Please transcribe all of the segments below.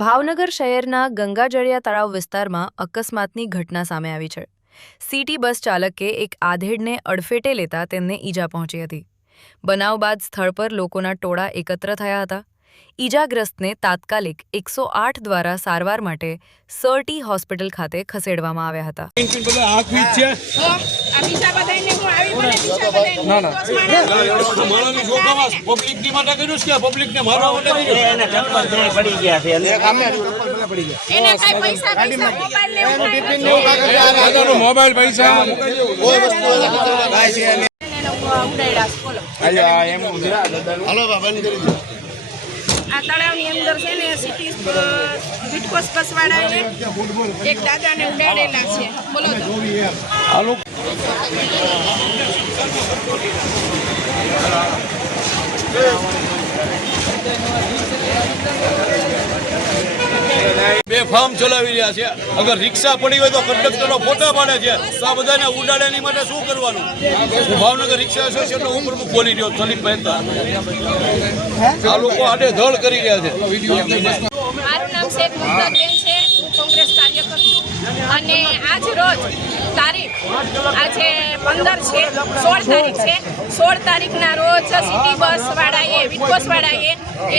ભાવનગર શહેરના ગંગાજળિયા તળાવ વિસ્તારમાં અકસ્માતની ઘટના સામે આવી છે। સિટી બસ ચાલકે એક આધેડને અડફેટે લેતા તેમને ઈજા પહોંચી હતી। બનાવ બાદ સ્થળ પર લોકોના ટોળા એકત્ર થયા હતા। ઈજાગ્રસ્તને તાત્કાલિક 108 દ્વારા સારવાર માટે સરટી હોસ્પિટલ ખાતે ખસેડવામાં આવ્યા હતા। આ તળાવની અંદર છે ને સિટી વિટકોસ કસવાડાએ એક દાદાને ઉડાડેલા છે। બોલો તો બેફામ ચલાવી રહ્યા છે। અગર રિક્ષા પડી હોય તો કંડક્ટરનો ફોટા પાડે છે, તો આ બધાને ઉડાડ્યાની માટે શું કરવાનું? હું ભાવનગર રિક્ષા એસોસિએશનનો ઉપપ્રમુખ બોલી રહ્યો સલીમ મહેતા। આ લોકો આડે ધડ કરી રહ્યા છે। મારું નામ શેખ મુમતાઝબેન છે, હું કોંગ્રેસ કાર્યકર છું અને આજ રોજ તારીખ આજે 15 છે, 16 તારીખ છે। 16 તારીખના રોજ સિટી બસ વાળાએ વિટકોસ વાળાએ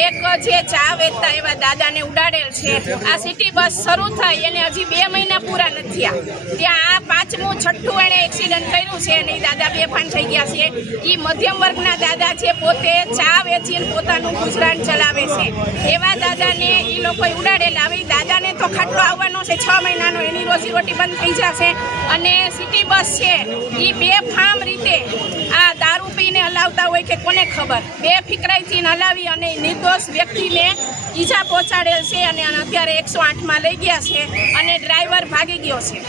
એક જે ચા વેચતા એવા દાદાને ઉડાડેલ છે। આ સિટી બસ શરૂ થઈ અને હજી 2 મહિના પૂરા નથી થયા ત્યાં આ 5મું 6ઠું એણે એક્સિડન્ટ કર્યું છે અને દાદા બેફાન થઈ ગયા છે। એ મધ્યમ વર્ગના દાદા છે, પોતે ચા વેચીને પોતાનું ગુજરાન ચલાવે છે, એવા દાદાને એ લોકોએ ઉડાડેલા। હવે દાદાને તો ખાટલો આવવાનો છે 6 મહિનાનો, એની રોજીરોટી બંધ થઈ જશે અને સિટી બસ છે એ બેફામ રીતે આ દારૂ પીને હલાવતા હોય કે કોને ખબર, બેફિકરાઈથી હલાવી અને નિર્દોષ વ્યક્તિને ઈજા પહોંચાડેલ છે અને અત્યારે 108માં લઈ ગયા છે અને ડ્રાઈવર ભાગી ગયો છે।